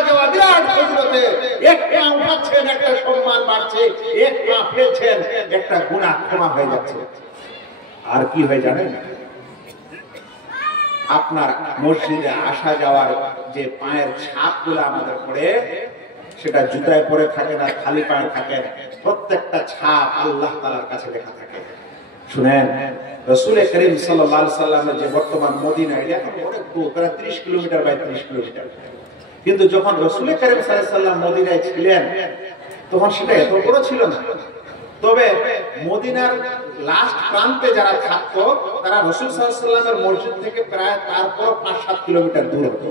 আসা যাওয়া বিরাট ফজিলতে, এক পা উঠাচ্ছেন একটা সম্মান বাড়ছে, এক পা ফেলছেন একটা গুনাহ ক্ষমা হয়ে যাচ্ছে। আর কি হয় জানেন, আপনার মসজিদে আসা যাওয়ার যে পায়ের ছাপগুলো আমাদের পড়ে, সেটা জুতায় পরে থাকে না, খালি পায়ে থাকে, প্রত্যেকটা ছাপ আল্লাহ তাআলার কাছে লেখা থাকে। শুনেন, রাসূল করিম সাল্লাল্লাহু আলাইহি সাল্লামের যে বর্তমান মদিনা, এটা এখন অনেক দূর, প্রায় 30 কিলোমিটার বাই 30 কিলোমিটার। কিন্তু যখন রাসূল করিম সাল্লাল্লাহু আলাইহি সাল্লাম মদিনায় ছিলেন, তখন সেটা এত বড় ছিল না। তবে মদিনার লাস্ট প্রান্তে যারা থাকতো, তারা রাসূল সাল্লাল্লাহু আলাইহি সাল্লামের মসজিদ থেকে প্রায় তারপর 5-7 কিলোমিটার দূরে হতো।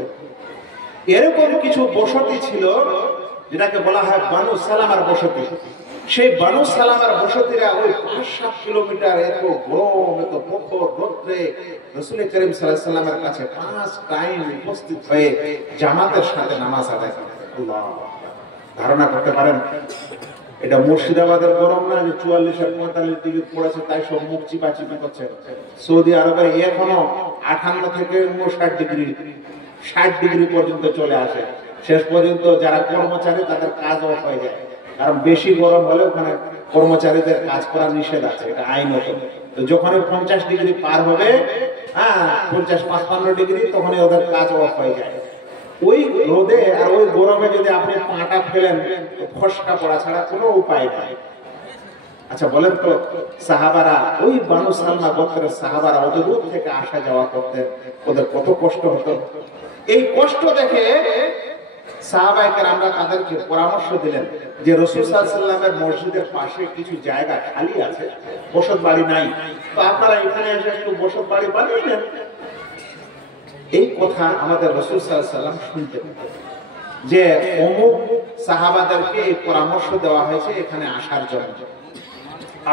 এরকম কিছু বসতি ছিল যেটাকে বলা হয় বানু সালামার বসতি। সেই বানু সালামার বসতিরা ওই 5-7 কিলোমিটার এত গরম, এত প্রখর রৌদ্রে রাসূল করিম সাল্লাল্লাহু আলাইহি সাল্লামের কাছে 5 টাইম উপস্থিত হয়ে জামাতের সাথে নামাজ আদায় করে। আল্লাহ, ধারণা করতে পারেন এটা মুর্শিদাবাদের গরম না যে 44-45 ডিগ্রি পড়েছে তাই সব মুখ চিপাচিপি করছে। সৌদি আরবে এখনো 58 থেকে 59 ডিগ্রি 60 ডিগ্রি পর্যন্ত চলে আসে। শেষ পর্যন্ত যারা কর্মচারী তাদের কাজ অফ হয়ে যায়, কারণ বেশি গরম হলে ওখানে কর্মচারীদের কাজ করা নিষেধ আছে, এটা আইনত। তো যখন 50 ডিগ্রি পার হবে, 50-55 ডিগ্রি, তখনই ওদের কাজ অফ হয়ে যায়। ওই রোদে আর ওই গরমে যদি আপনি পাটা ফেলেন, ফসকা পড়া ছাড়া কোনো উপায় নাই। আচ্ছা বলেন তো, সাহাবারা, ওই বানু সালমা গোত্রের সাহাবারা অত দূর থেকে আসা যাওয়া করতেন, ওদের কত কষ্ট হতো। এই কষ্ট দেখে সাহাবায়ে কেরামরা তাদেরকে পরামর্শ দিলেন যে রাসূল সাল্লাল্লাহু আলাইহি ওয়াসাল্লামের মসজিদের পাশে কিছু জায়গা খালি আছে, বসত বাড়ি নাই, তো আপনারা এখানে এসে একটু বসত বাড়ি বানিয়ে নেন। এই কথা আমাদের রাসূল সাল্লাল্লাহু আলাইহি ওয়াসাল্লাম শুনতেন যে অমুক সাহাবাদেরকে এই পরামর্শ দেওয়া হয়েছে এখানে আসার জন্য।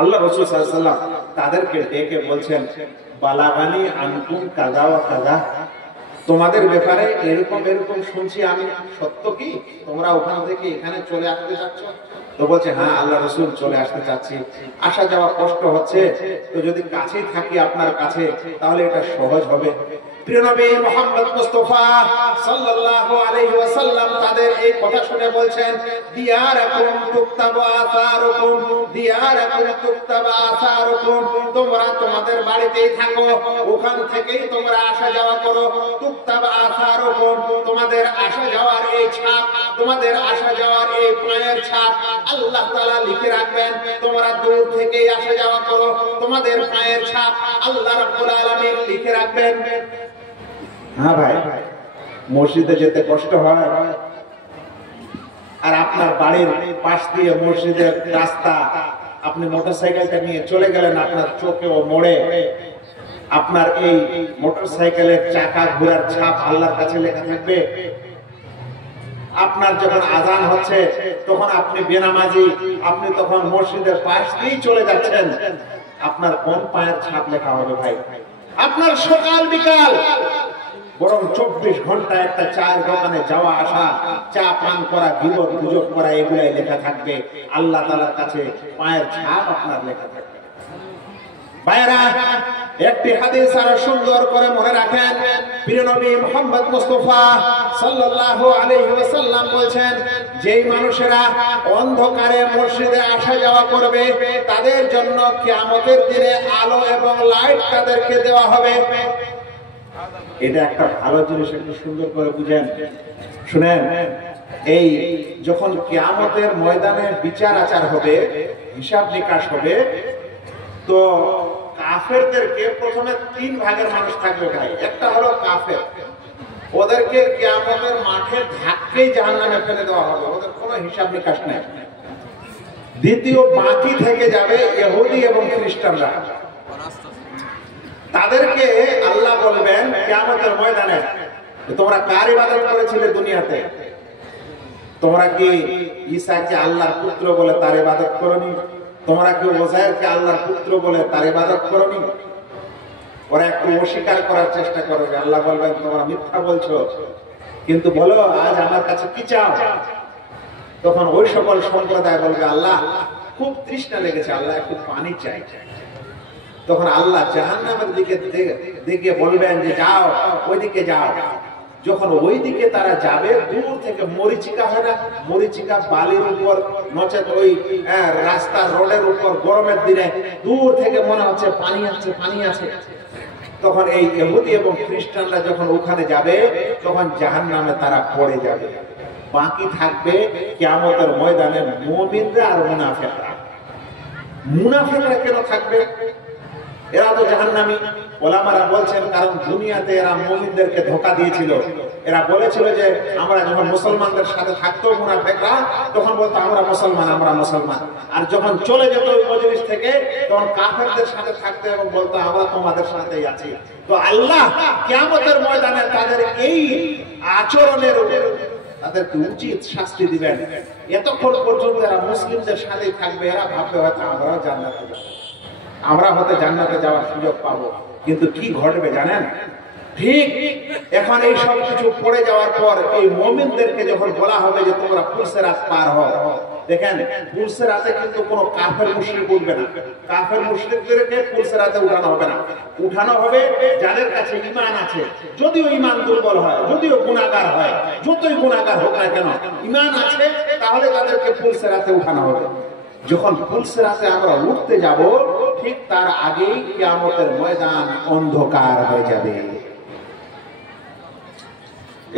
আল্লাহ রাসূল সাল্লাল্লাহু আলাইহি ওয়াসাল্লাম তাদেরকে ডেকে বলছেন, বালাগানি আনকুম কাযা ওয়া কাযা, তোমাদের ব্যাপারে এরকম এরকম শুনছি আমি, সত্য কি তোমরা ওখান থেকে এখানে চলে আসতে যাচ্ছ? তো বলছে, হ্যাঁ আল্লাহ রাসূল চলে আসতে চাচ্ছি, আসা যাওয়া কষ্ট হচ্ছে, তো যদি কাছেই থাকি আপনার কাছে তাহলে এটা সহজ হবে। প্রিয় নবী মুহাম্মদ মুস্তাফা সাল্লাল্লাহু আলাইহি ওয়াসাল্লাম তাদের এই কথা শুনে বলছেন, দিয়ারাকুম তুকতাবু আসারুকুম, দিয়ারাকুম তুকতাবু আসারুকুম, তোমরা তোমাদের বাড়িতেই থাকো, ওখান থেকেই তোমরা আসা যাওয়া করো। তুকতাবু আসারুকুম, তোমাদের আসা যাওয়ার এই ছাপ, তোমাদের আসা যাওয়ার এই পায়ের ছাপ আল্লাহ তাআলা লিখে রাখবেন। তোমরা দূর থেকেই আসা যাওয়া করো, তোমাদের পায়ের ছাপ আল্লাহ রাব্বুল আলামিন লিখে রাখবেন। হ্যাঁ ভাই, মসজিদে যেতে কষ্ট হয়, আর আপনার বাড়ির পাশ দিয়ে মসজিদের রাস্তা, আপনি মোটরসাইকেলটা নিয়ে চলে গেলেন, আপনার চোখে ও মোড়ে আপনার এই মোটরসাইকেলের চাকা ঘোরার ছাপ আল্লাহর কাছে লেখা থাকবে। আপনার যখন আযান হচ্ছে তখন আপনি বেনামাজি, আপনি তখন মসজিদের পাশ দিয়েই চলে যাচ্ছেন, আপনার কোন পায়ের ছাপ লেখা হবে ভাই? আপনার সকাল বিকাল বরং 24 ঘন্টা একটা চায়ের দোকানে যাওয়া আসা, চা পান করা, গিবত গুজব করা, এগুলাই লেখা থাকবে। আল্লাহ তাআলার কাছে পায়ের ছাপ আপনার লেখা থাকবে। ভাইরা, একটি হাদিস আরো সুন্দর করে মনে রাখেন। প্রিয় নবী মুহাম্মদ মুস্তাফা সাল্লাল্লাহু আলাইহি ওয়াসাল্লাম বলেছেন, যেই মানুষেরা অন্ধকারে মসজিদে আসা যাওয়া করবে তাদের জন্য কিয়ামতের দিনে আলো এবং লাইট তাদেরকে দেওয়া হবে। এটা একটা ভালো জিনিস, একটু সুন্দর করে বুঝেন, শুনেন। এই যখন কিয়ামতের ময়দানে বিচার আচার হবে, হিসাব নিকাশ হবে, তো কাফেরদেরকে প্রথমে 3 ভাগের মানুষ থাকবে ভাই। একটা হলো কাফের, ওদেরকে কিয়ামতের মাঠে ধাক্কেই জাহান্নামে ফেলে দেওয়া হবে, ওদের কোনো হিসাব নিকাশ নেই। দ্বিতীয় বাকি থেকে যাবে ইহুদি এবং খ্রিস্টানরা, তাদেরকে আল্লাহ বলবেন কিয়ামতের ময়দানে, তোমরা কার ইবাদত করেছিলে দুনিয়াতে? তোমরা কি ঈসাকে আল্লাহর পুত্র বলে তার ইবাদত করনি? তোমরা কি ওযাইরকে আল্লাহর পুত্র বলে তার ইবাদত করনি? ওরা একটু অস্বীকার করার চেষ্টা করবে। আল্লাহ বলবেন, তোমরা মিথ্যা বলছো, কিন্তু বলো আজ আমার কাছে কি চাও? তখন ওই সকল সম্প্রদায় বলবে, আল্লাহ খুব তৃষ্ণা লেগেছে, আল্লাহ একটু পানি চাই। তখন আল্লাহ জাহান্নামের দিকে বলবেন যে যাও, ওইদিকে যাও। যখন ওই দিকে তারা যাবে, দূর থেকে মরিচিকা হয় না, মরিচিকা বালির উপর নচেত ওই রাস্তার রোডের উপর গরমের দিনে দূর থেকে মনে হচ্ছে পানি আছে পানি আছে। তখন এই ইহুদি এবং খ্রিস্টানরা যখন ওখানে যাবে তখন জাহান্নামে তারা পড়ে যাবে। বাকি থাকবে কিয়ামতের ময়দানে মুমিনরা আর মুনাফিকরা। মুনাফিকরা কেন থাকবে? এরা তো জাহান্নামী। ওলামারা বলছেন কারণ দুনিয়াতে এরা মুমিনদেরকে ধোঁকা দিয়েছিল। এরা বলেছিল যে আমরা যখন মুসলমানদের সাথে থাকতো মুনাফিকরা, তখন বলতো আমরা মুসলমান আমরা মুসলমান, আর যখন চলে যেত ওই মজলিস থেকে তখন কাফেরদের সাথে থাকতো এবং বলতো আমরা তোমাদের সাথেই আছি। তো আল্লাহ কিয়ামতের ময়দানে তাদের এই আচরণের উপর তাদেরকে উচিত শাস্তি দিবেন। এতক্ষণ পর্যন্ত এরা মুসলিমদের সাথেই থাকবে, এরা ভাববে হয়তো আমরাও জান্নাতে যাব, আমরা হয়তো জান্নাতে যাওয়ার সুযোগ পাবো। কিন্তু কি ঘটবে জানেন? ঠিক এখন এই সব কিছু পড়ে যাওয়ার পর এই মুমিনদেরকে যখন বলা হবে যে তোমরা পুলসিরাত পার হও, দেখেন পুলসিরাতে কিন্তু কোনো কাফের মুশরিক উঠবে না। কাফের মুশরিকদেরকে পুলসিরাতে উঠানো হবে না। উঠানো হবে যাদের কাছে ঈমান আছে, যদিও ঈমান দুর্বল হয়, যদিও গুনাহগার হয়, যতই গুনাহগার হোক না কেন ঈমান আছে, তাহলে তাদেরকে পুলসিরাতে উঠানো হবে। যখন পুলসিরাতে আমরা উঠতে যাব, ঠিক তার আগেই কিয়ামতের ময়দান অন্ধকার হয়ে যাবে।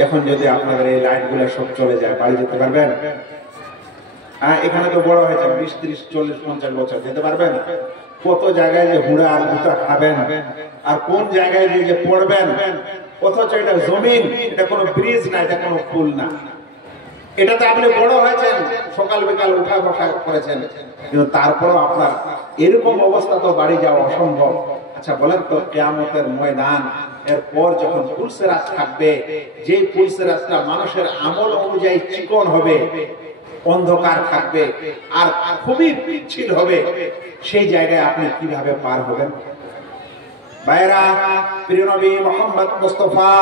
এখন যদি আপনাদের এই লাইটগুলো সব চলে যায়, বাড়ি যেতে পারবেন? এখানে তো বড় হয়েছে 20, 30, 40, 50 বছর, যেতে পারবেন? কত জায়গায় যে হুড়া আর গুটা খাবেন, আর কোন জায়গায় যে পড়বেন। অথচ এটা জমিন, এটা কোনো ব্রিজ না, এটা কোনো পুল না। এটাতে আপনি বড় হয়েছেন, সকাল বিকাল উঠা বসা করেছেন, কিন্তু তারপরও আপনার এরকম অবস্থা তো বাড়ি যাওয়া অসম্ভব। আচ্ছা বলেন তো, কিয়ামতের ময়দান এরপর যখন পুলসিরাত থাকবে, যে পুলসিরাতটা মানুষের আমল অনুযায়ী চিকন হবে, অন্ধকার থাকবে আর খুবই পিচ্ছিল হবে, সেই জায়গায় আপনি কিভাবে পার হবেন? ভাইরা, প্রিয় নবী মুহাম্মদ মুস্তাফা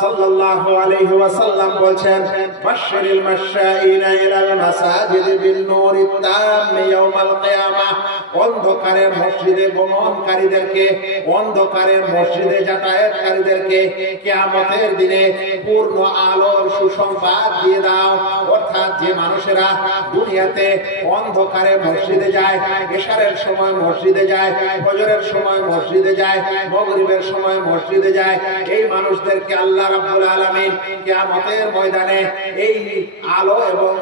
সাল্লাল্লাহু আলাইহি ওয়াসাল্লাম বলেন, বাশশিরিল মাশাইনা ইলাল মাসাজিদ বিন নূরিত তাম ইয়াউমাল কিয়ামাহ। অন্ধকারে মসজিদে গমনকারীদেরকে, অন্ধকারে মসজিদে যাতায়াতকারীদেরকে কিয়ামতের দিনে পূর্ণ আলোর সুসংবাদ দিয়ে দাও। অর্থাৎ যে মানুষেরা দুনিয়াতে অন্ধকারে মসজিদে যায়, ইশারের সময় মসজিদে যায়, ফজরের সময় মসজিদে যায়, মাগরিবের সময় মসজিদে যায়, এই মানুষদেরকে আল্লাহ রাব্বুল আলামিন কিয়ামতের ময়দানে এই আলো এবং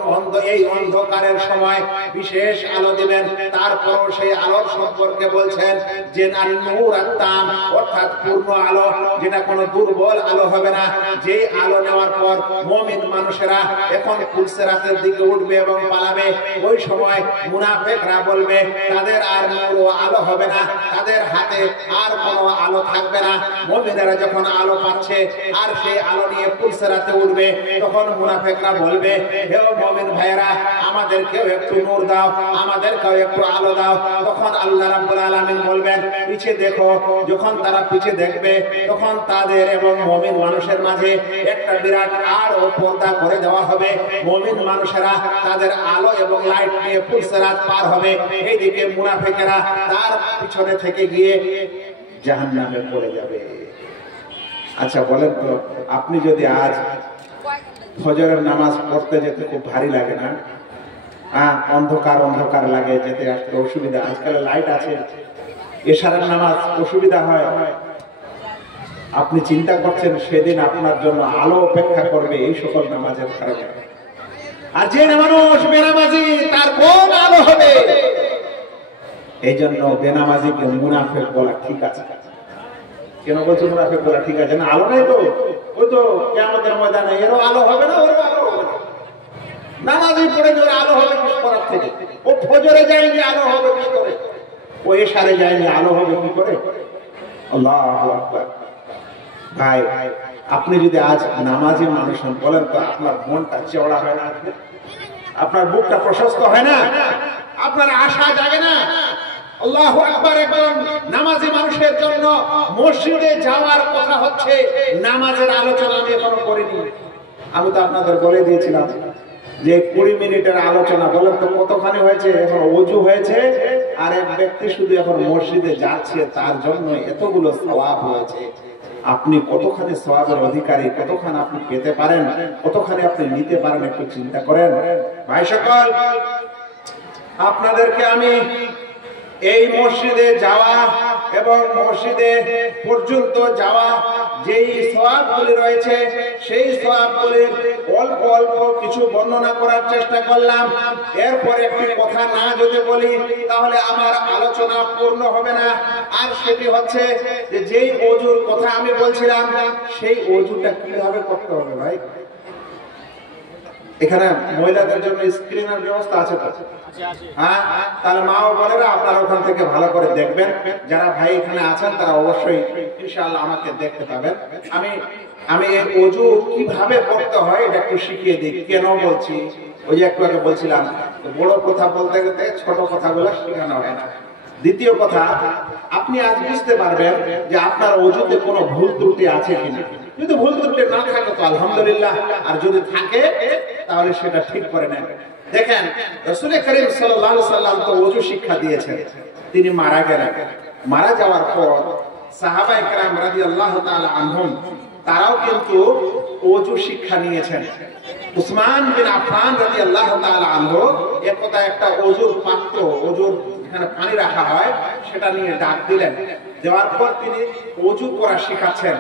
এই অন্ধকারের সময় বিশেষ আলো দিবেন। তারপর সেই আলোর সম্পর্কে বলছেন যে নূর আত-তাম, অর্থাৎ পূর্ণ আলো, যেটা কোনো দুর্বল আলো হবে না। যেই আলো নেওয়ার পর মুমিন মানুষেরা এখন পুলসিরাতের দিকে উঠবে এবং পালাবে, ওই সময় মুনাফিকরা বলবে তাদের আর নূর ও আলো হবে না, তাদের হাতে আর কোনো আলো থাকবে না। মুমিনেরা যখন আলো পাচ্ছে আর সেই আলো নিয়ে পুলসিরাতে উঠবে, তখন মুনাফিকরা বলবে, হে মুমিন ভাইরা, আমাদেরকেও একটু নূর দাও, আমাদেরকেও একটু আলো দাও। তখন আল্লাহ রাব্বুল আলামিন বলবেন, পিছে দেখো। যখন তারা পিছে দেখবে, তখন তাদের এবং মুমিন মানুষের মাঝে একটা বিরাট আলো পর্দা করে দেওয়া হবে। মুমিন মানুষেরা তাদের আলো এবং লাইট নিয়ে পুলসিরাত পার হবে, এইদিকে মুনাফিকেরা তার পিছনে থেকে গিয়ে জাহান্নামে পড়ে যাবে। আচ্ছা বলেন তো, আপনি যদি আজ ফজরের নামাজ পড়তে যেতে খুব ভারী লাগে না? অন্ধকার অন্ধকার লাগে, যেতে আসতে অসুবিধা। আজকাল লাইট আছে, এশারের নামাজ অসুবিধা হয়। আপনি চিন্তা করছেন সেদিন আপনার জন্য আলো অপেক্ষা করবে এই সকল নামাজের কারণে। আর যে মানুষ বেনামাজি, তার কোন আলো হবে? এই জন্য বেনামাজিকে মুনাফিক বলা ঠিক আছে। কেন বলছো মুনাফিক বলা ঠিক আছে? না, আলো নাই তো, ওই তো কিয়ামতের ময়দানে এরও আলো হবে না, ওরও আলো হবে না। নামাজি পড়ে ওর আলো হবে কি করার থেকে? ও ফজরে যায়নি, আলো হবে কি করে? ও এশারে যায়নি, আলো হবে কি করে? আল্লাহু আকবার। ভাই, আপনি যদি আজ নামাজি মানুষ হন, বলেন তো আপনার মনটা চওড়া হয় না? আপনার বুকটা প্রশস্ত হয় না? আপনার আশা জাগে না? আল্লাহু আকবার। একজন নামাজি মানুষের জন্য মসজিদে যাওয়ার কথা হচ্ছে, নামাজের আলোচনা আমি এখনো করিনি। আমি তো আপনাদের বলে দিয়েছিলাম যে 20 মিনিটের আলোচনা। বলেন তো কতখানি হয়েছে? এখন ওযু হয়েছে, আর এক ব্যক্তি শুধু এখন মসজিদে যাচ্ছে, তার জন্য এতগুলো সওয়াব হয়েছে। আপনি কতখানি সওয়াবের অধিকারী, কতখানি আপনি পেতে পারেন, কতখানি আপনি নিতে পারেন, একটু চিন্তা করেন। ভাই সকল, আপনাদেরকে আমি এই মসজিদে যাওয়া এবং মসজিদে পর্যন্ত যাওয়া যেই সওয়াবগুলি রয়েছে সেই সওয়াবগুলির অল্প অল্প কিছু বর্ণনা করার চেষ্টা করলাম। এরপরে একটি কথা না যদি বলি তাহলে আমার আলোচনা পূর্ণ হবে না। আর সেটি হচ্ছে যে যেই ওযুর কথা আমি বলছিলাম সেই ওযুটা কিভাবে করতে হবে। ভাই, এখানে মহিলাদের জন্য স্ক্রিনের ব্যবস্থা আছে তো? হ্যাঁ, তাহলে মা ও বোনেরা আপনারা ওখান থেকে ভালো করে দেখবেন। যারা ভাই এখানে আছেন তারা অবশ্যই ইনশাআল্লাহ আমাকে দেখতে পাবেন। আমি এই ওযু কিভাবে করতে হয় এটা একটু শিখিয়ে দিই। কেন বলছি, ওই যে একটু আগে বলছিলাম বড় কথা বলতে গেলে ছোট কথাগুলো শেখানো হয় না। দ্বিতীয় কথা, আপনি আজ বুঝতে পারবেন যে আপনার ওযুতে কোনো ভুল ত্রুটি আছে কিনা। যদি ভুল ত্রুটি না থাকে তো আলহামদুলিল্লাহ, আর যদি থাকে তাহলে সেটা ঠিক করে নেন। দেখেন, রাসূল করিম সাল্লাল্লাহু আলাইহি সাল্লাম তো ওযু শিক্ষা দিয়েছেন। তিনি মারা গেলেন, মারা যাওয়ার পর সাহাবায়ে কেরাম রাদিয়াল্লাহু তাআলা আনহুম তারাও কিন্তু ওযু শিক্ষা নিয়েছেন। উসমান বিন আফফান রাদিয়াল্লাহু তাআলা আনহু একদা একটা ওযুর পাত্র, ওযুর এখানে পানি রাখা হয়, সেটা নিয়ে ডাক দিলেন। দেওয়ার পর তিনি ওযু করা শেখাচ্ছেন।